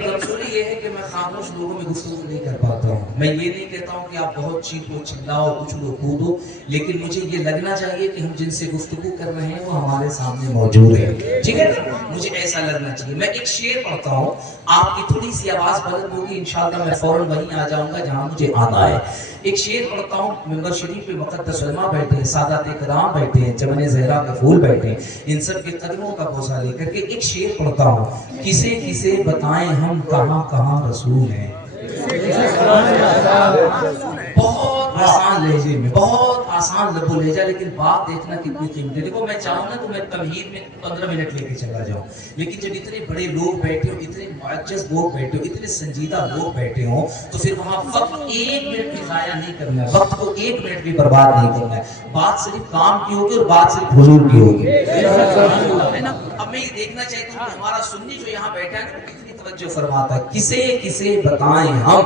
कमजोरी ये है कि मैं खामोश लोगों में गुफ्तगू नहीं कर पाता हूँ। मैं ये नहीं कहता हूँ कि आप बहुत चीखो, चिल्लाओ, उछलो, कूदो, लेकिन मुझे ये लगना चाहिए कि हम जिनसे गुफ्तगू कर रहे हैं वो हमारे सामने मौजूद है। ठीक है ना? मुझे ऐसा लगना चाहिए। मैं एक शेर पढ़ता हूँ, आपकी थोड़ी सी आवाज बुलंद होगी, इंशाअल्लाह मैं फौरन वहीं आ जाऊंगा जहाँ मुझे आना है। एक शेर पढ़ता हूँ, मिंबर शरीफ पे मुक़द्दस उलमा बैठे हैं, सादात इकराम बैठे हैं, चमन ज़हरा के फूल बैठे हैं, इन सब के कदमों का बोझा लेकर के एक शेर पढ़ता हूँ, किसे किसे बताएं हम कहाँ कहाँ रसूल हैं। बहुत आसान लहजे में, बहुत आसान लबो लहजा, लेकिन बात देखना कितनी कीमती। देखो मैं चाहूँ ना तो मैं तमहीद में 15 मिनट लेके चला जाऊँ, लेकिन जब इतने बड़े लोग बैठे हो, इतने मुअज्जज़ लोग बैठे हो, इतने संजीदा लोग बैठे हो, तो फिर वहाँ वक्त 1 मिनट भी ज़ाया नहीं करना है, वक्त को 1 मिनट भी बर्बाद नहीं करना है। बात सिर्फ काम की होगी और बात सिर्फ हुजूर की होगी, है ना? अब मैं ये देखना चाहता हूँ कि हमारा सुन्नी जो यहाँ बैठा है वो कितनी तवज्जो फरमाता है। किसे किसे बताएं हम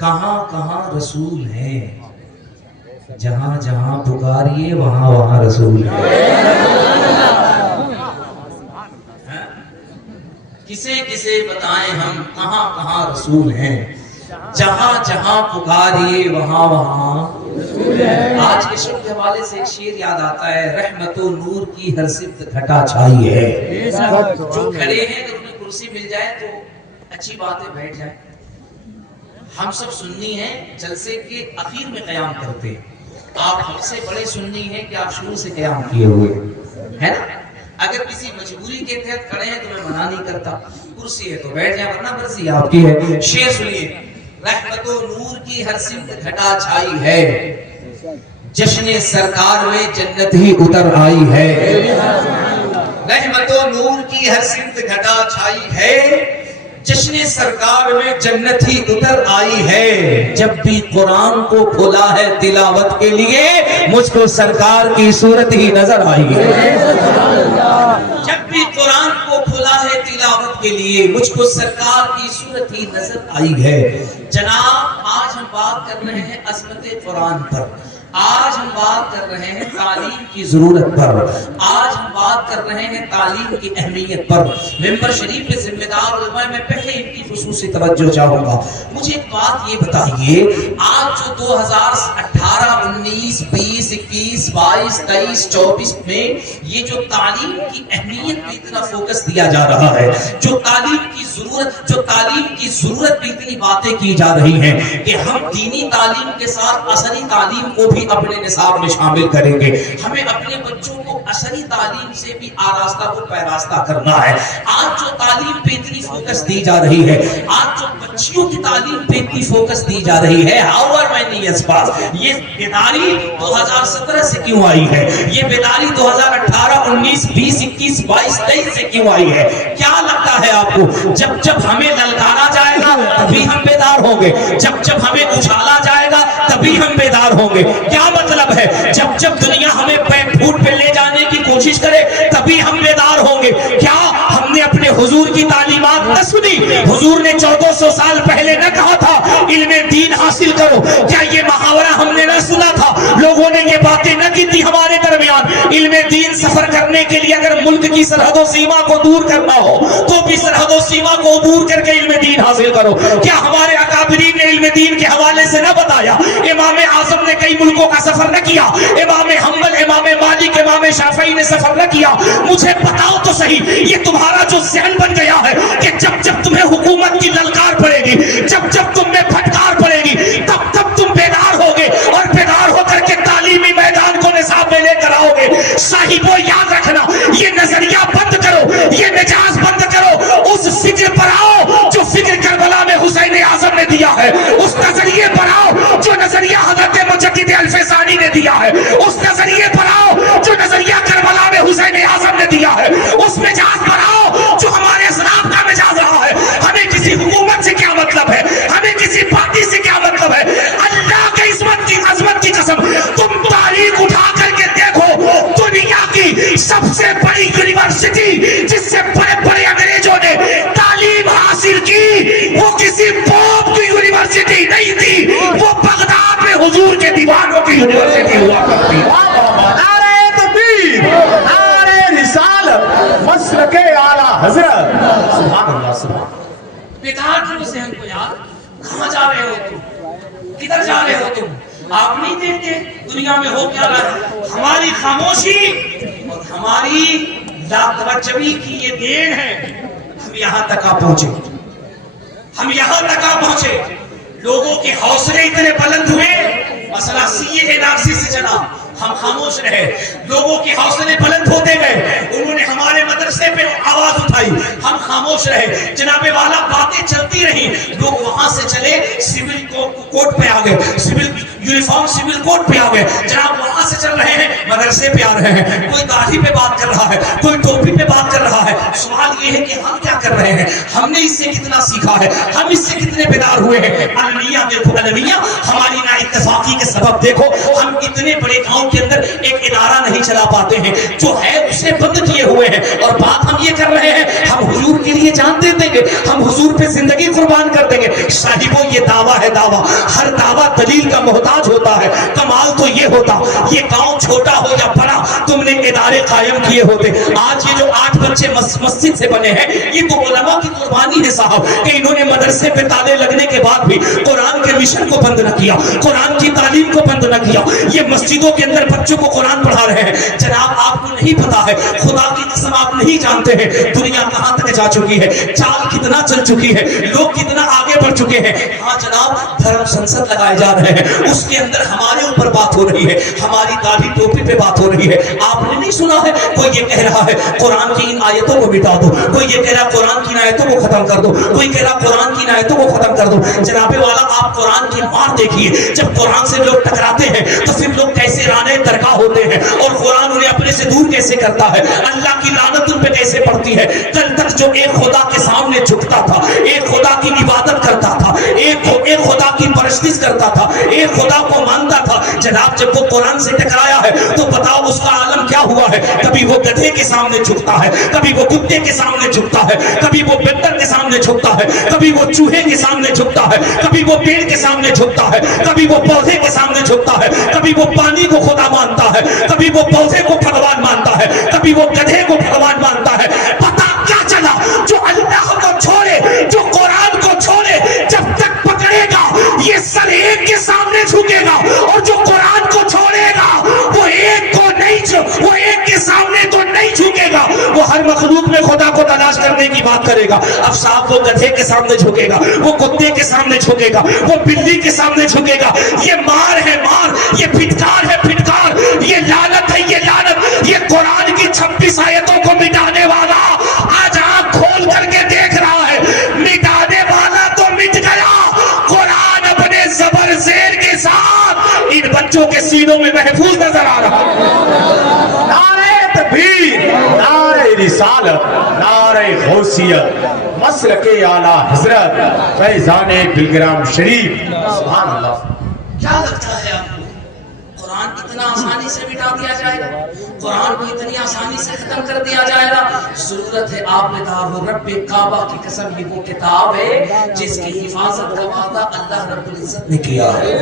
कहाँ कहाँ रसूल हैं, जहाँ जहाँ पुकारिए वहाँ वहाँ रसूल है। किसे किसे बताएं हम कहाँ कहाँ रसूल हैं, जहाँ जहाँ पुकारिए वहाँ वहाँ। आज के शब्द के हवाले से एक शेर याद आता है, रहमतो नूर की हर सिफ्त घटा छाई है। जो खड़े हैं अगर उन्हें कुर्सी मिल जाए तो अच्छी बात है, बैठ जाए। हम सब सुन्नी हैं, जलसे के आखिर में क़याम करते हैं। आप हमसे बड़े सुन्नी हैं कि आप शुरू से क़याम किए हुए है ना? अगर किसी मजबूरी के तहत खड़े हैं तो मैं मना नहीं करता, कुर्सी है तो बैठ जाए, वरना मर्जी आपकी है। शेर सुनिए, रहमतो नूर की हर सिमत घटा छाई है, जश्न सरकार में जन्नत ही उतर आई है। रहमतो नूर की हर सिमत घटा छाई है, जश्न सरकार में जन्नत ही उतर आई है। जब भी कुरान को खोला है तिलावत के लिए, मुझको सरकार की सूरत ही नजर आई है। जब भी कुरान को खोला है तिलावत के लिए, मुझको सरकार की सूरत ही नजर आई है। जनाब, आज हम बात कर रहे हैं अज़मत कुरान पर, आज हम बात कर रहे हैं तालीम की जरूरत पर, आज हम बात कर रहे हैं तालीम की अहमियत पर। मिंबर शरीफ पे जिम्मेदार उलमा, मैं पहले इनकी खुसूसी तवज्जो चाहूंगा। मुझे एक बात ये बताइए, आज जो 2018, 19, 20, 21, 22, 23, 24 में ये जो तालीम की अहमियत पे इतना फोकस दिया जा रहा है, जो तालीम की जरूरत पे इतनी बातें की जा रही हैं कि हम दीनी तालीम के साथ असरी तालीम को भी अपने निसाब में शामिल करेंगे। हमें अपने बच्चों को असरी तालीम से भी आरास्ता को पैरास्ता करना है। आज जो तालीम पे इतनी फोकस दी जा रही है, आज जो बच्चियों की तालीम पे इतनी फोकस दी जा रही है, हाउएवर मैनी इयर्स पास, ये बेदारी 2017 से क्यों आई है? ये बेदारी 2018, 19, 20, 21, 22, 23 से क्यों आई है? क्या लगता है आपको? जब जब हमें ललकारा जाएगा तभी हम बेदार होंगे, जब जब हमें उछाला जाएगा तभी हम बेदार होंगे। क्या मतलब है? जब जब दुनिया हमें बैकफुट पे ले जाने की कोशिश करे तभी हम बेदार होंगे। क्या हमने अपने हुजूर की तालीमात न सुनी? हुजूर ने 1400 साल पहले न कहा था इल्मे दीन हासिल करो? क्या ये मुहावरा हमने न सुना था? लोगों ने ये बातें न की थी हमारे दरमियान? इल्मे दीन सफर करने के लिए अगर मुल्क की सरहदों सीमा को दूर करना हो तो भी सरहदों सीमा को दूर करके इल्मे दीन हासिल करो। क्या हमारे अकाबिरीन ने इल्मे दीन के हवाले से न बताया? इमाम आज़म ने कई मुल्कों का सफर न किया? इमाम हम्बल, इमाम मालिक, इमाम शाफई ने सफर न किया? मुझे बताओ तो सही, ये तुम्हारा जो ज़हन बन गया है कि जब जब तुम्हें हुकूमत की ललकार पड़ेगी, जब जब तुम्हें फटकार पड़ेगी, तब तब तुम बेदार होगे और बेदार होकर के तालीमी मैदान को निसाब में लेकर आओगे। साहिबो, याद रखना, ये नजरिया बंद करो, ये मिजाज बंद करो, उस फिक्र पर आओ जो फिक्र करबला में हुसैन आज़म ने दिया है, उस नजरिए पर आओ जो नजरिया हज़रत मुजद्दिद अल्फसानी ने दिया है, उस नजरिए पर आओ जो नजरिया करबला में हुसैन आज़म ने दिया है, उस मिजाज पर आओ जो हमारे इस्लाम का मिजाज रहा है। हमें किसी हुकूमत से क्या मतलब है? हमें किसी पार्टी से क्या मतलब है? अल्लाह के अज़मत की कसम, तुम तारीख उठा करके देखो, दुनिया की सबसे बड़ी यूनिवर्सिटी जिससे बड़े बड़े अंग्रेजों ने तालीम हासिल की, वो किसी पोप की यूनिवर्सिटी नहीं थी, वो बगदाद में हुजूर के दीवानों की यूनिवर्सिटी हुआ करती। नारे तकबीर, नारे रिसालत, मसलके आला हज़रत। सुभान अल्लाह, सुभान। बेकार क्यों से हमको यार, कहाँ जा रहे हो तुम, किधर जा रहे हो तुम? आप नहीं देखते दुनिया में हो क्या रहा है? हमारी खामोशी और हमारी लातवज्जही की ये देन है, हम यहाँ तक आ पहुंचे, हम यहाँ तक आ पहुंचे। लोगों के हौसले इतने बुलंद हुए, मसला सीए एनआरसी से चला, हम खामोश रहे। लोगों के हौसले बुलंद होते गए, उन्होंने हमारे मदरसे पे आवाज उठाई, हम खामोश रहे। जनाबे वाला बातें चलती रही, लोग वहां से चले सिविल कोड पे आ गए, सिविल यूनिफॉर्म सिविल कोड पे आ गए। जनाब वहां से चल रहे हैं, मदरसे पे आ रहे हैं। कोई दाढ़ी पे बात कर रहा है, कोई टोपी पे बात कर रहा है। सवाल ये है कि हम क्या कर रहे हैं? हमने इससे कितना सीखा है? हम इससे कितने बेदार हुए हैं? अलमिया देखो, अलमिया हमारी ना इत्तेफाकी के सबब देखो, हम इतने बड़े गांव के अंदर एक इदारा नहीं चला पाते हैं, जो है उसे बंद किए हुए हैं। और बात हम ये कर रहे हैं, हम हुजूर के लिए जान दे देंगे, हम हुजूर पे जिंदगी कुर्बान कर देंगे। साहिबो ये दावा है दावा, हर दावा दलील का मोहताज होता है। कमाल तो ये होता, ये गांव छोटा हो या बड़ा, तुमने इदारे कायम किए होते। आज ये जो 8 बच्चे मस्जिद से बने हैं, ये तो उलमा की कुर्बानी है साहब, कि इन्होंने मदरसे पे ताले लगने के बाद भी कुरान के मिशन को बंद न किया, कुरान की तालीम को बंद न किया। ये मस्जिदों के अंदर बच्चों को कुरान पढ़ा रहे हैं। जनाब आपको नहीं पता है, खुदा की कसम आप नहीं जानते हैं दुनिया कहां तक जा चुकी है, चाल कितना चल चुकी है, लोग कितना आगे बढ़ चुके हैं। हाँ जनाब, धर्म संसद लगाए जा रहे हैं, उसके अंदर हमारे ऊपर बात हो रही है, हमारी दाढ़ी टोपी पे बात हो रही है। आपने नहीं सुना है कोई ये कह रहा है कुरान की इन आयतों को मिटा दो, कोई ये कह रहा कुरान की आयतों को खत्म कर दो, कोई कह रहा कुरान की आयतों को खत्म कर दो। जनाबे वाला आप कुरान की मार देखिए, जब कुरान से लोग टकराते हैं तो फिर लोग कैसे राने दरगाह होते हैं, और कुरान उन्हें अपने से दूर कैसे करता है, अल्लाह की लानत उन पे कैसे पड़ती है। कल तक जो एक खुदा के सामने झुकता था, एक खुदा की इबादत करता था, एक खुदा की परस्तिश करता था, एक खुदा को मानता था, जनाब जब वो कुरान से टकराया है तो बताओ उसका आलम क्या हुआ है। कभी वो गधे के सामने झुकता है, कभी वो कुत्ते के सामने झुकता है, कभी वो बंदर के सामने झुकता है, कभी वो चूहे के सामने झुकता है, कभी वो पेड़ के सामने झुकता है, कभी वो पौधे के सामने झुकता है, कभी वो पानी को खुदा मानता है, कभी वो पौधे को भगवान मानता है, कभी वो गधे को भगवान मानता है। पता क्या चला, जो अल्लाह को छोड़े, जो कुरान को छोड़े, जब तक पकड़ेगा ये सर एक के सामने झुकेगा, और जो कुरान को छोड़ेगा वो एक के सामने तो नहीं झुकेगा, वो हर मखलूक में खुदा को तलाश करने की बात करेगा। अब साहब वो गधे के सामने झुकेगा, वो कुत्ते के सामने झुकेगा, वो बिल्ली के सामने झुकेगा। ये मार है मार, ये फिटकार है फिटकार, ये लानत है ये लानत। ये कुरान की 26 आयतों को मिटाने वाला आज आंख खोल करके देख रहा है, मिटाने वाला तो मिट गया, कुरान अपने जबर शेर के साथ इन बच्चों के सीनों में महफूज नजर आ रहा है। नारे तकबीर, नारे रिसालत, नारे गौसियत, मसलके आला हजरत फैजाने बिलग्राम शरीफ। सुभान अल्लाह। क्या लगता है आपको कुरान इतना आसानी से मिटा दिया जाएगा? कुरान को इतनी आसानी से खत्म कर दिया जाएगा? जरूरत है आप बेदार हो। रब्बे काबा की कसम, ये वो किताब है जिसकी हिफाजत का वादा अल्लाह रब्बुल इज्जत ने किया है।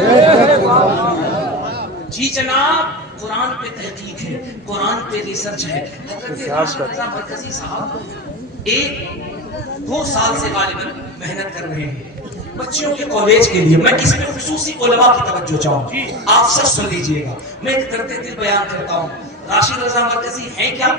जी जनाब, कुरान पे तहकीक है, कुरान पे रिसर्च है। मरकजी साहब 1-2 साल से गालिबन मेहनत कर रहे हैं बच्चियों के कॉलेज के लिए। मैं इसमें खुसूसी उलमा की तवज्जो चाहूंगी, आप सब सुन लीजिएगा। मैं एक दर्द दिल बयान करता हूँ। राशिद रजा मरकजी हैं क्या?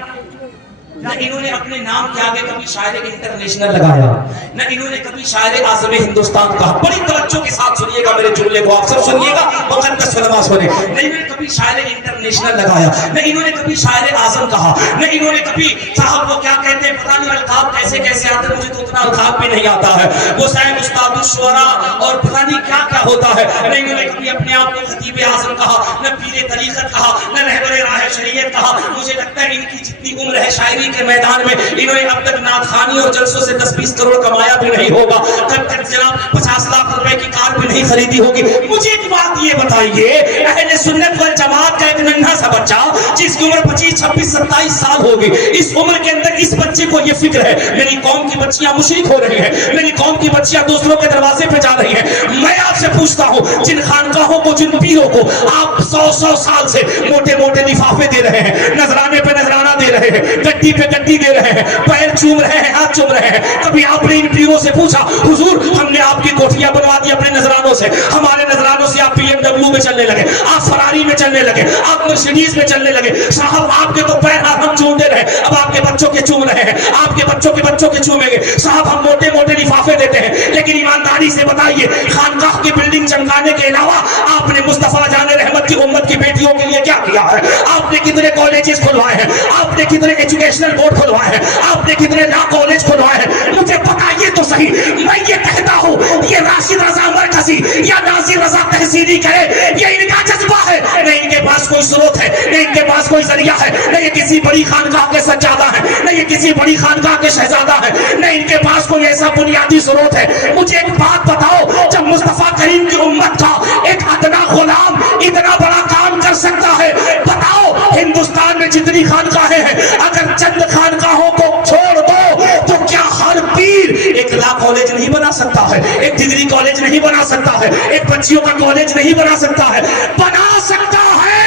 न इन्होंने अपने नाम के आगे कभी शायर इंटरनेशनल लगाया, न इन्होंने कभी शायर आज़म हिंदुस्तान कहा। बड़ी तवज्जो के साथ सुनिएगा मेरे जुमले को, आप सब सुनिएगा, मुक़द्दस उलमा सुने। न इन्होंने कभी शायर इंटरनेशनल लगाया, न इन्होंने कभी शायर आज़म कहा, न इन्होंने कभी साहब वो क्या कहते हैं पता नहीं अलकाब कैसे कैसे आते, मुझे तो उतना अलकाब भी नहीं आता है, वो शायद उस्तादुश शुअरा और पता नहीं क्या क्या होता है। न इन्होंने कभी अपने आप को खतीब आज़म कहा, न पीरे तरीक़त कहा, न रहबर राह शरीयत कहा। मुझे लगता है इनकी जितनी उम्र है शायरी के मैदान में, इन्होंने अब तक नाथखानी और जलसों से 10-20 करोड़ कमाया भी नहीं होगा। तब तक जनाब 50 लाख रुपए की कार भी नहीं खरीदी होगी। मुझे एक बात ये बताइए, अहले सुन्नत वल जमात का एक नन्हा सा बच्चा जिसकी उम्र 25, 26, 27 साल होगी, इस उम्र के अंदर इस बच्चे को ये फिक्र है मेरी कौम की बच्चियां मुशरिक हो रही हैं, मेरी कौम की बच्चियां दूसरों के दरवाजे पे जा रही हैं। मैं आपसे पूछता हूँ, जिन खानकाहों को, जिन पीरों को आप 100 साल से मोटे मोटे लिफाफे दे रहे हैं, नजराने पे नजराना दे रहे हैं, गड्डी پہ گڈی دے رہے ہیں, پیر چوم رہے ہیں, ہاتھ چوم رہے ہیں. کبھی آپ نے ان پیروں سے پوچھا حضور ہم نے آپ کی کوٹھیاں بنوا دی اپنے نذرانوں سے, ہمارے نذرانوں سے آپ BMW میں چلنے لگے, آپ فراری میں چلنے لگے, آپ مرسیڈیز میں چلنے لگے. صاحب آپ کے تو پیر ہم چوم دے رہے ہیں, اب آپ کے بچوں کے چوم رہے ہیں, آپ کے بچوں کے چومیں گے. صاحب ہم موٹے موٹے لفافے دیتے ہیں, لیکن ایمانداری سے بتائیے خانقاہ کی بلڈنگ چمکانے کے علاوہ آپ نے مصطفیٰ جان رحمت کی امت کی بیٹیوں کے لیے کیا کیا ہے؟ آپ نے کتنے کالجز کھلوائے ہیں, آپ نے کتنے ایجوکیشنل بورڈ کھلوائے ہیں, آپ نے کتنے لا کالج کھلوائے ہیں؟ مجھے بتائیے تو صحیح. میں یہ کہتا ہوں یہ راشد رضا مرکزی یا ناصر رضا تحصیلی کہے یہ ان کا جذبہ ہے, نہ ان کے پاس کوئی سروت ہے, نہ ان کے پاس کوئی ذریعہ ہے, نہ یہ کسی بڑی خانقاہ کے سجادہ ہے, نہ یہ کسی بڑی خانقاہ کے شہزادہ ہے, نہ ان کے پاس کوئی ایسا بنیادی سروت ہے. مجھے ایک بات بتاؤ, جب مصطفیٰ کریم کی امت کا ایک ادنا غلام اتنا بڑا کام کر سکتا ہے, بتاؤ ہندوستان میں جتنی خانقاہیں ہیں اگر چند خانقاہوں کو چھوڑ دو تو کیا ہر پیر ایک لا کالج نہیں بنا سکتا ہے, ایک ڈگری کالج نہیں بنا سکتا ہے, ایک بچیوں کا کالج نہیں بنا سکتا ہے؟ بنا سکتا ہے.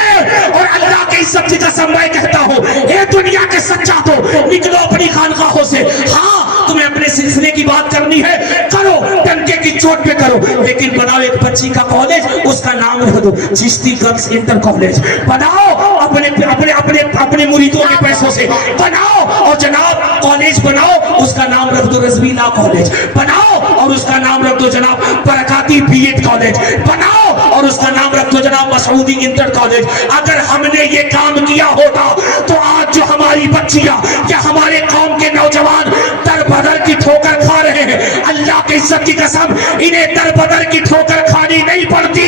اور اللہ کی عزت کی قسم میں کہتا ہوں اے دنیا کے سجادوں نکلو اپنی خانقاہوں سے. ہاں تمہیں اپنے سلسلے کی بات کرنی ہے کرو, ڈنکے کی چوٹ پہ کرو, لیکن بناؤ ایک بچی کا کالج, اس کا نام رکھ دو چشتی گرلز انٹر کالج. بناؤ اپنے مریدوں کے پیسوں سے بناؤ, اور جناب کالج بناؤ اس کا نام رکھ دو رضوی لا کالج. بناؤ اور اس کا نام رکھ دو جناب برکاتی BEd کالج. بناؤ اور اس کا نام رکھ دو جناب مسعودی انٹر کالج. اگر ہم نے یہ کام کیا ہوتا تو آج جو ہماری بچیاں یا ہمارے قوم کے نوجوان در بدر کی ٹھوکر کھا رہے ہیں, اللہ کی عزت کی قسم انہیں در بدر کی ٹھوکر کھانی نہیں پڑتی.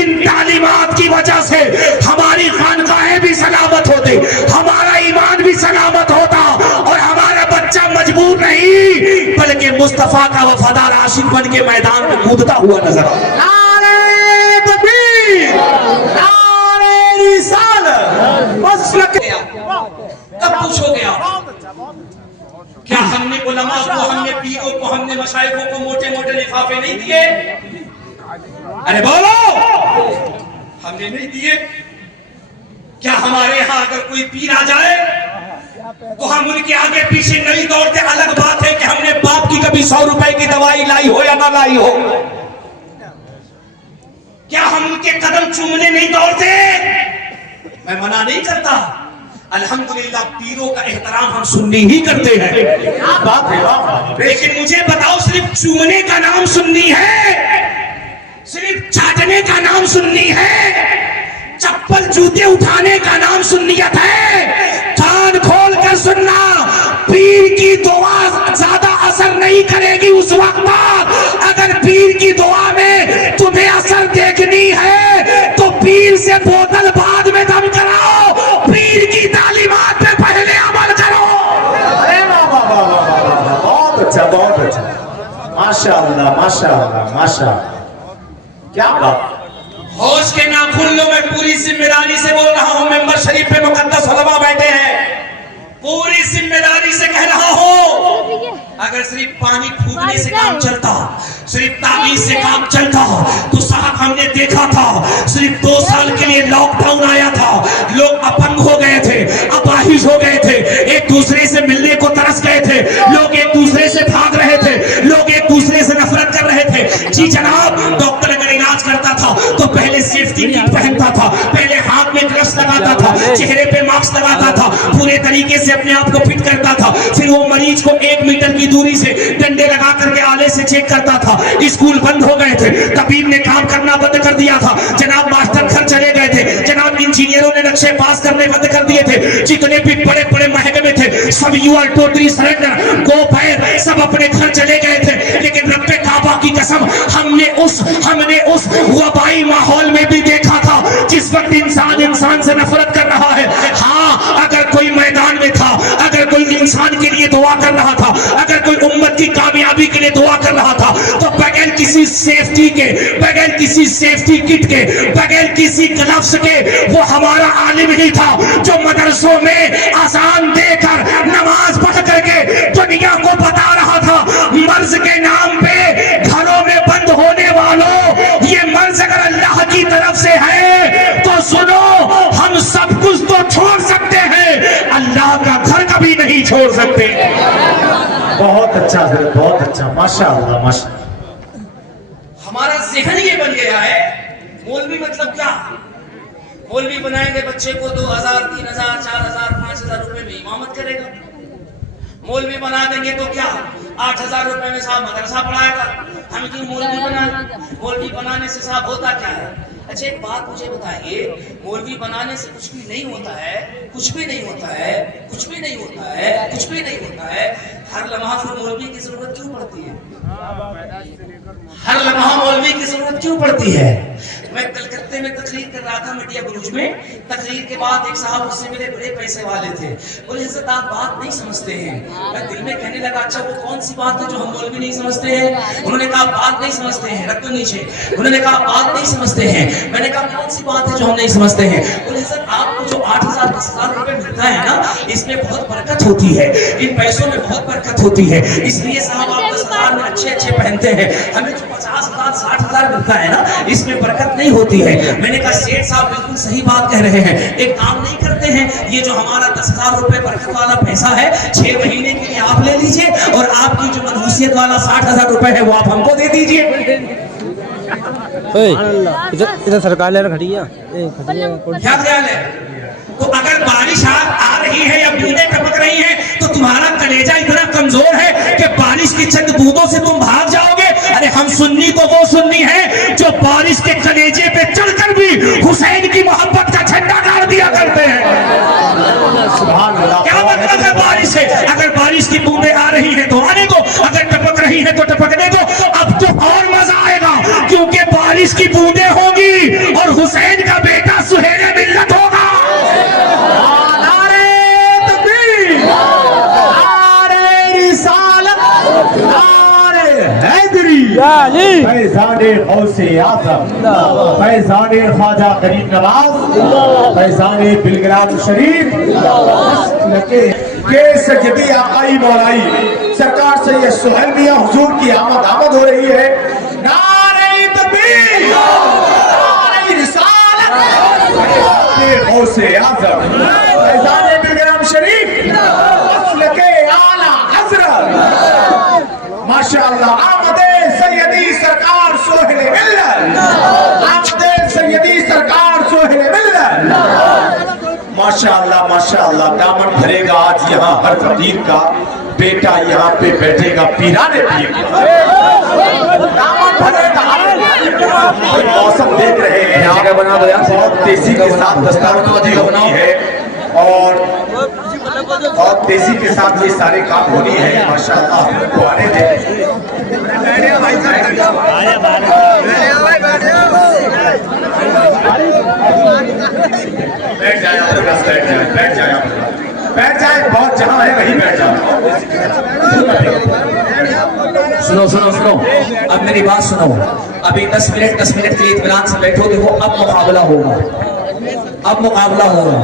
ان تعلیمات کی وجہ سے ہماری خانقاہیں بھی سلامت ہوتے, ہمارا ایمان بھی سلامت ہوتا, اور ہمارا بچہ مجبور نہیں بلکہ مصطفیٰ کا وفادار عاشق بن کے میدان میں کودتا ہوا نظر آتا. نعرہ تکبیر, نعرہ رسالت. مسلک کب پوچھو گے آپ کیا ہم نے علماء کو, ہم نے پیروں کو, ہم نے مشائخوں کو موٹے موٹے لفافے نہیں دیے؟ ارے بولو, ہم نے نہیں دیے. کیا ہمارے ہاں اگر کوئی پیر آ جائے تو ہم ان کے آگے پیچھے نہیں دوڑتے؟ الگ بات ہے کہ ہم نے باپ کی کبھی 100 روپے کی دوائی لائی ہو یا نہ لائی ہو. کیا ہم ان کے قدم چومنے نہیں دوڑتے؟ میں منع نہیں کرتا, الحمدللہ پیروں کا احترام ہم سنی ہی کرتے ہیں, لیکن مجھے بتاؤ صرف چومنے کا نام سننی ہے, صرف چاٹنے کا نام سننی ہے, چپل جوتے اٹھانے کا نام سنیت ہے؟ کان کھول کر سننا, پیر کی دعا زیادہ اثر نہیں کرے گی اس وقت بعد. اگر پیر کی دعا میں تمہیں اثر دیکھنی ہے تو پیر سے بوتل بعد میں دم کراؤ, پیر کی تعلیمات پہ پہلے عمل کرو. بہت اچھا, بہت اچھا, ماشاءاللہ ماشاءاللہ ماشاءاللہ. کیا بات, ہوش کے ناخن لو, میں پوری ذمہ داری سے بول رہا ہوں. ممبر شریف پہ مقدس علماء بیٹھے ہیں, پوری ذمہ داری سے کہہ رہا ہوں اگر صرف پانی پھونکنے سے کام چلتا, صرف تعویذ سے کام چلتا تو صاحب ہم نے دیکھا تھا صرف 2 سال کے لیے لاک ڈاؤن آیا تھا, لوگ اپنگ ہو گئے تھے, اپاہج ہو گئے تھے, ایک دوسرے سے ملنے کو ترس گئے تھے, لوگ ایک دوسرے سے بھاگ رہے تھے, لوگ ایک دوسرے سے نفرت کر رہے تھے. جی جناب, ڈاکٹر اگر علاج کرتا تھا تو پہلے سیفٹی کٹ پہنتا تھا, پہلے ہاتھ میں گلوز لگاتا تھا, چہرے پہ ماسک لگاتا تھا, پورے طریقے سے اپنے آپ کو فٹ کرتا تھا, پھر وہ مریض کو 1 میٹر کی دوری سے ڈنڈے لگا کر کے آلے سے چیک کرتا تھا. اسکول بند ہو گئے تھے, طبیب نے کام کرنا بند کر دیا تھا, جناب ماسٹر گھر چلے گئے تھے, جناب انجینئروں نے نقشے پاس کرنے بند کر دیے تھے, جتنے بھی بڑے بڑے محکمے تھے سب you are totally surrender go fire سب اپنے گھر چلے گئے تھے. لیکن رب کعبہ کی قسم ہم نے اس وبائی ماحول میں بھی دیکھا تھا جس وقت انسان سے نفرت کر رہا ہے. ہاں اگر کوئی میدان میں تھا, اگر کوئی انسان کے لیے دعا کر رہا تھا, اگر کوئی امت کی کامیابی کے لیے دعا کر رہا تھا تو بغیر کسی سیفٹی کے, بغیر کسی سیفٹی کٹ کے, بغیر کسی گلفز کے وہ ہمارا عالم ہی تھا جو مدرسوں میں اذان دے کر نماز پڑھ کر کے دنیا کو بتا رہا تھا مرض کے نام پہ گھروں میں بند ہونے والوں, یہ مرض اگر اللہ کی طرف سے ہے تو سنو, ہم سب کچھ تو چھوڑ سکتے ہیں, اللہ کا گھر کبھی نہیں نہیں چھوڑ سکتے. بہت اچھا حضرت, بہت اچھا, ماشاء اللہ ماشاء اللہ. ہمارا ذہن یہ بن گیا ہے مولوی مطلب کیا؟ مولوی بنائیں گے بچے کو 2000 3000 4000 5000 روپے میں امامت کرے گا. مولوی بنا دیں گے تو کیا 8000 روپے میں صاحب مدرسہ پڑھائے گا. ہم کیوں مولوی بنائیں؟ مولوی بنانے سے صاحب ہوتا کیا ہے؟ اچھا ایک بات مجھے بتائیے, مولوی بنانے سے کچھ بھی نہیں ہوتا ہے, کچھ بھی نہیں ہوتا ہے, کچھ بھی نہیں ہوتا ہے, کچھ بھی نہیں ہوتا ہے. ہر لمحہ پھر مولوی کی ضرورت کیوں پڑتی ہے؟ ہر لمحہ مولوی کی ضرورت کیوں پڑتی ہے؟ میں کلکتے میں تقریر کر رہا تھا میڈیا بروج میں. تقریر کے بعد ایک صاحب اس سے میرے بڑے پیسے والے تھے. بولے حضرت آپ بات نہیں سمجھتے ہیں. میں دل میں کہنے لگا اچھا وہ کون سی بات ہے جو ہم مولوی نہیں سمجھتے ہیں؟ انہوں نے کہا بات نہیں سمجھتے ہیں, رکھ دو نیچے. انہوں نے کہا بات نہیں سمجھتے ہیں. میں نے کہا کون سی بات ہے جو ہم نہیں سمجھتے ہیں؟ بولے حضرت آپ کو جو 8000 10000 روپے ملتا ہے نا, اس میں بہت برکت ہوتی ہے, ان پیسوں میں بہت برکت ہوتی ہے. اس لیے صاحب آپ 10000 میں اچھے اچھے پہنتے ہیں. ہمیں جو 50000 60000 ملتا ہے نا, اس میں برکت نہیں ہوتی ہے. میں نے کہا سیٹھ صاحب بالکل صحیح بات کہہ رہے ہیں. ایک کام نہیں کرتے ہیں, یہ جو ہمارا 10000 روپے برکت والا پیسہ ہے 6 مہینے کے لیے آپ لے لیجئے, اور آپ کی جو منحوسیت والا 60000 روپے ہے وہ آپ ہم کو دے دیجئے. ادھر سرکار لے کھڑی ہے. کیا خیال ہے؟ تو اگر بارش آ رہی ہے یا بوندیں ٹپک رہی ہیں تو تمہارا کلیجہ اتنا کمزور ہے کہ بارش کی چند بوندوں سے تم بھاگ جاؤ گے. ارے ہم سنی تو وہ سنی ہیں جو بارش کے کلیجے پہ چڑھ کر بھی حسین کی محبت کا جھنڈا گاڑ دیا کرتے ہیں. کیا مطلب ہے بارش ہے؟ اگر بارش کی بوندیں آ رہی ہیں تو آنے دو, اگر ٹپک رہی ہیں تو ٹپکنے دو. اب تو اور مزہ آئے گا کیونکہ بارش کی بوندیں ہوں گی اور حسین کا بیٹا سہیل ملت ہوگا. فیضان غوث اعظم, فیضان خواجہ غریب نواز, فیضان بلگرام شریف, کے سجدی آقائی مولائی سرکار سید سہیل میاں حضور کی آمد ہو رہی ہے. نعرہ تکبیر, نعرہ رسالت, فیضان غوث اعظم, فیضان بلگرام شریف, مسلک اعلی حضرت, ماشاءاللہ. آمد سیدی سرکار سہیل ملت, آمد سیدی سرکار سہیل ملت. ماشاءاللہ ماشاءاللہ. دامن بھرے گا آج یہاں ہر فقیر کا, بیٹا یہاں پہ بیٹھے گا پیرانے پیر کا. دامن بھرے گا. موسم دیکھ رہے ہیں بہت تیزی کے ساتھ دستاروازی ہونی ہے اور تیزی کے ساتھ یہ سارے کام ہونی ہے. ماشاءاللہ کو آنے دیں. بیٹھ جائیں, بیٹھ جائیں, بہت جہاں ہے وہیں بیٹھ جائیں. سنو سنو سنو, اب میری بات سنو. ابھی 10 منٹ کے لیے اطمینان سے بیٹھو. دیکھو اب مقابلہ ہوگا, اب مقابلہ ہوگا.